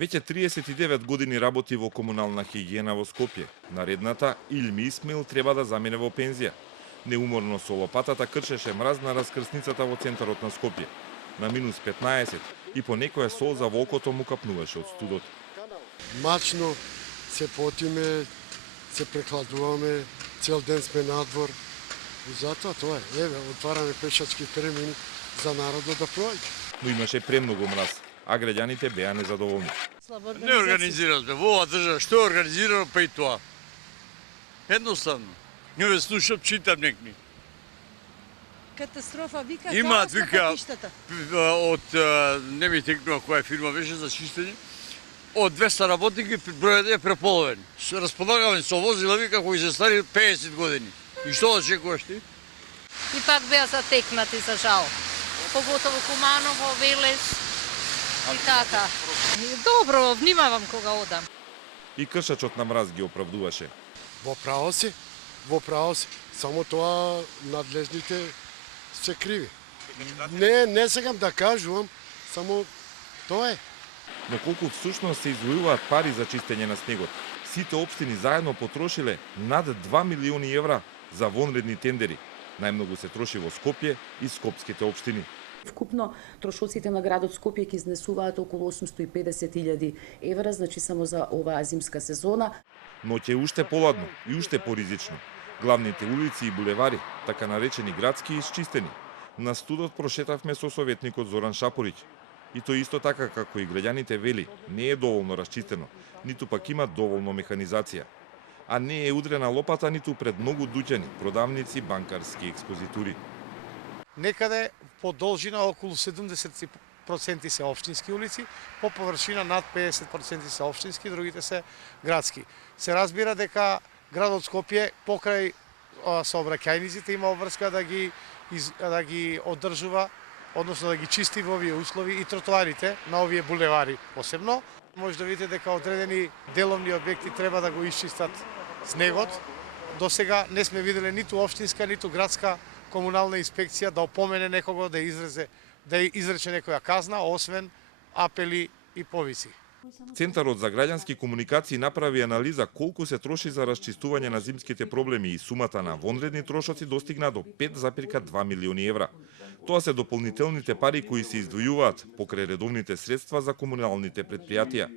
Веќе 39 години работи во комунална хигиена во Скопје. Наредната Илми Исмаил треба да замине во пензија. Неуморно со лопатата кршеше мраз на раскрсницата во центарот на Скопје. На минус 15 и по некоја солза во окото му капнуваше од студот. Мачно се потиме, се прекладуваме, цел ден сме надвор. И затоа тоа е. Еве, отвараме пешачки премини за народот да проаѓа. Но имаше премногу мраз, а граѓаните беа незадоволни. Не организираме. Во оваа држава што е организирано, па и тоа. Едноставно. Не ве слушам, читам некни. Катастрофа, вика, Имаат, вика, вика, од, не ми текнува која фирма беше за чистење, од 200 работники бројот е преполовен. Располагаме со возила, вика, кои се стари 50 години. И што очекуваш ти? И пак беа затекнати, за жал. Поготово Куманово, Велес и така. Добро, внимавам кога одам. И кршачот на мраз ги оправдуваше. Во право си, во право си. Само тоа надлежните се криви. Не сакам да кажувам, само тоа е. Но колку всушност се издвојуваат пари за чистење на снегот? Сите општини заедно потрошиле над 2 милиони евра за вонредни тендери. Најмногу се троши во Скопје и скопските општини. Вкупно трошоците на градот Скопје ќе изнесуваат околу 850.000 евра, значи само за оваа зимска сезона. Но ќе уште поладно и уште поризично. Главните улици и булевари, така наречени градски, исчистени. На студот прошетавме со советникот Зоран Шапорич. И тој исто така како и граѓаните вели, не е доволно расчистено, ниту пак има доволно механизација. А не е удрена лопата ниту пред многу дуќани, продавници, банкарски експозитури. Некаде по должина околу 70% се општински улици, по површина над 50% се општински, другите се градски. Се разбира дека градот Скопје покрај сообраќајниците има обврска да ги одржува, односно да ги чисти во овие услови и тротоарите на овие булевари посебно. Може да видите дека одредени деловни објекти треба да го исчистат снегот. До сега не сме виделе ниту општинска, ниту градска комунална инспекција да опомене некого да изрече некоја казна, освен апели и повици. Центарот за граѓански комуникации направи анализа колку се троши за расчистување на зимските проблеми и сумата на вонредни трошоци достигна до 5,2 милиони евра. Тоа се дополнителните пари кои се издвојуваат покрај редовните средства за комуналните предпријатија.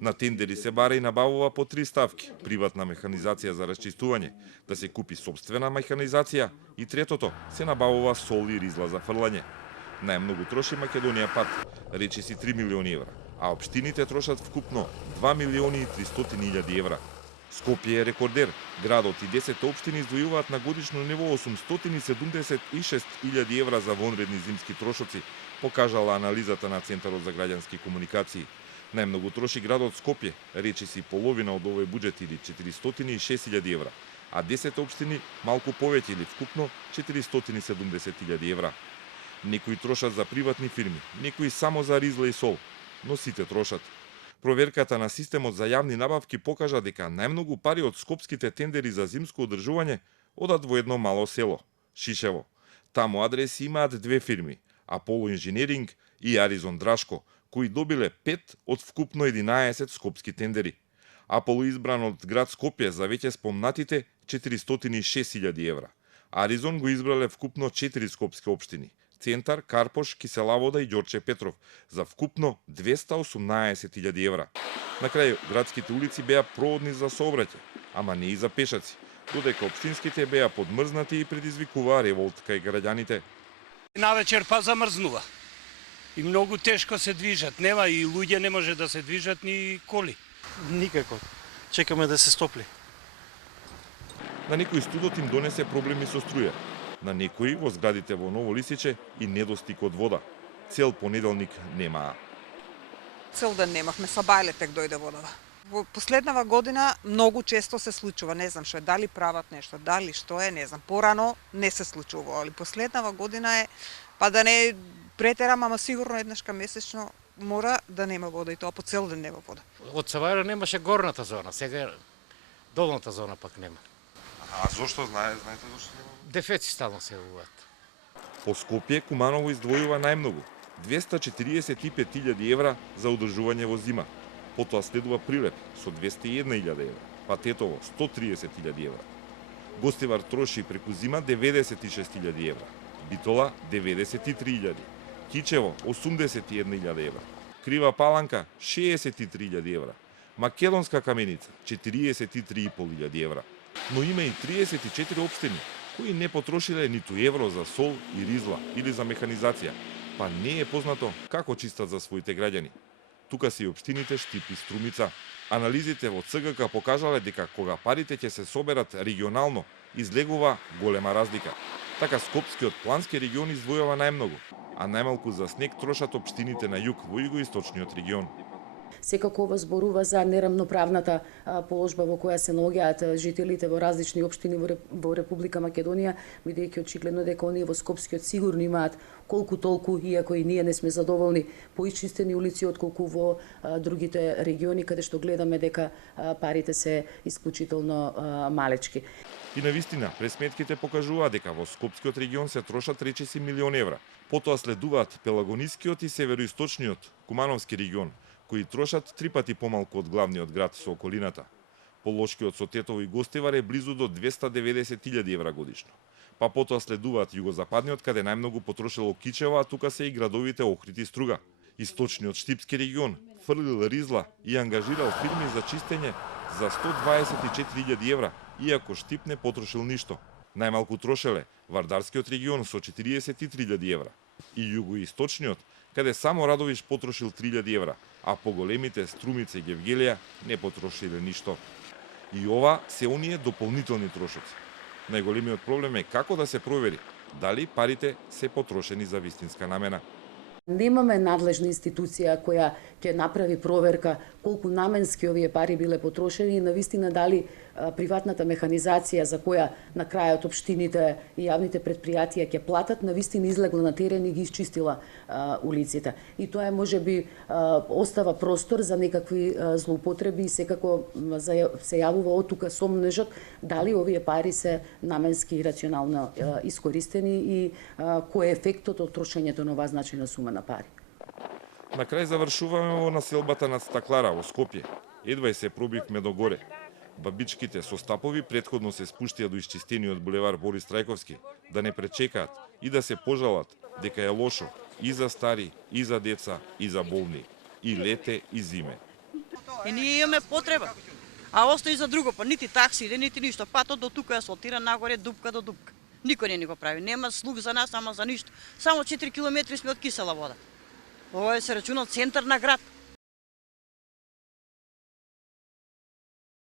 На тендери се бара и набавува по 3 ставки: приватна механизација за расчистување, да се купи собствена механизација и третото се набавува сол и ризла за фрлање. Најмногу троши Македонија пат, речиси 3 милиони евра, а општините трошат вкупно 2 милиони и 300 илјади евра. Скопје е рекордер. Градот и 10 општини издвојуваат на годишно ниво 876.000 евра за вонредни зимски трошоци, покажала анализата на Центарот за граѓански комуникации. Најмногу троши градот Скопје, речиси половина од овој буџет или 406.000 евра, а 10 општини малку повеќе или вкупно 470.000 евра. Некои трошат за приватни фирми, некои само за ризла и сол, но сите трошат. Проверката на системот за јавни набавки покажа дека најмногу пари од скопските тендери за зимско одржување одат во едно мало село, Шишево. Таму адреси имаат две фирми, Аполо Инженеринг и Аризон Драшко, кои добиле 5 од вкупно 11 скопски тендери. Аполо избран од град Скопје за веќе спомнатите 406.000 евра. Аризон го избрале вкупно 4 скопски општини: Центар, Карпош, Киселавода и Ѓорче Петров за вкупно 218.000 евра. На крај, градските улици беа проводни за сообраќај, ама не и за пешаци, додека општинските беа подмрзнати и предизвикуваа револт кај граѓаните. Навечер па замрзнува. И многу тешко се движат. Нема и луѓе не може да се движат ни коли. Никако. Чекаме да се стопли. На некои студот им донесе проблеми со струја. На некои во зградите во Ново Лисиче и недостиг од вода. Цел понеделник немаа. Цел ден немавме, са бајле тек дојде водава. Во последнава година многу често се случува, не знам што е, дали прават нешто, дали што е, не знам. Порано не се случува, али последнава година е, па да не претерам, ама сигурно еднашка месечно мора да нема вода и тоа по цел ден нема вода. Од Савајра немаше горната зона, сега долната зона пак нема. А зошто знаете зошто нема? Дефеци стално се јавуваат. По Скопје Куманово издвојува најмногу 245.000 евра за одржување во зима. Потоа следува Прилеп со 201.000 евра, па Тетово 130.000 евра. Гостивар троши преку зима 96.000 евра, Битола 93.000, Кичево 81.000 евра, Крива Паланка 63.000 евра, Македонска Каменица 43.500 евра. Но има и 34 општини кои не потрошиле ниту евро за сол и ризла или за механизација, па не е познато како чистат за своите граѓани. Тука се и општините Штип и Струмица. Анализите во ЦГК покажале дека кога парите ќе се соберат регионално, излегува голема разлика. Така Скопскиот плански регион издвојува најмногу, а најмалку за снег трошат општините на југ во југоисточниот регион. Секако ова зборува за нерамноправната положба во која се наоѓаат жителите во различни општини во Република Македонија, бидејќи очигледно дека оние во Скопскиот сигурно имаат колку толку, иако и ние не сме задоволни, поичистени улици отколку во другите региони каде што гледаме дека парите се исклучително малечки. И навистина, пресметките покажуваат дека во Скопскиот регион се трошат речиси милион евра. Потоа следуваат Пелагонискиот и североисточниот Кумановски регион, кои трошат 3 пати помалку од главниот град со околината. Полошкиот со Тетово и Гостивар е близу до 290.000 евра годишно. Па потоа следуваат југозападниот, каде најмногу потрошило Кичево, а тука се и градовите Охрид и Струга. Источниот Штипски регион фрлил ризла и ангажирал фирми за чистење за 124.000 евра, иако Штип не потрошил ништо. Најмалку трошеле Вардарскиот регион со 43.000 евра и југоисточниот, каде само Радовиш потрошил 3.000 евра, а поголемите Струмица и Гевгелија не потрошиле ништо. И ова се оние дополнителни трошоци. Најголемиот проблем е како да се провери дали парите се потрошени за вистинска намена. Немаме надлежна институција која ќе направи проверка колку наменски овие пари биле потрошени и навистина дали приватната механизација за која на крајот општините и јавните предпријатија ќе платат, навистина излегла на терен и ги исчистила улиците. И тоа можеби остава простор за некакви злоупотреби и секако се јавува оттука сомнежот дали овие пари се наменски и рационално искористени и кој е ефектот од трошењето на оваа значајна сума на пари. На крај завршуваме во населбата над Стаклара во Скопје. Едва и се пробивме до горе. Бабичките со стапови претходно се спуштија до исчистениот булевар Борис Трајковски, да не пречекаат и да се пожалат дека е лошо и за стари, и за деца, и за болни, и лете, и зиме. И ние имаме потреба, а остои за друго, па нити такси, нити ништо. Патот до тука е асфалтиран нагоре, дупка до дупка. Никој не го прави, нема слуг за нас, ама за ништо. Само 4 километри сме од кисела вода. Ова се рачуна центар на град.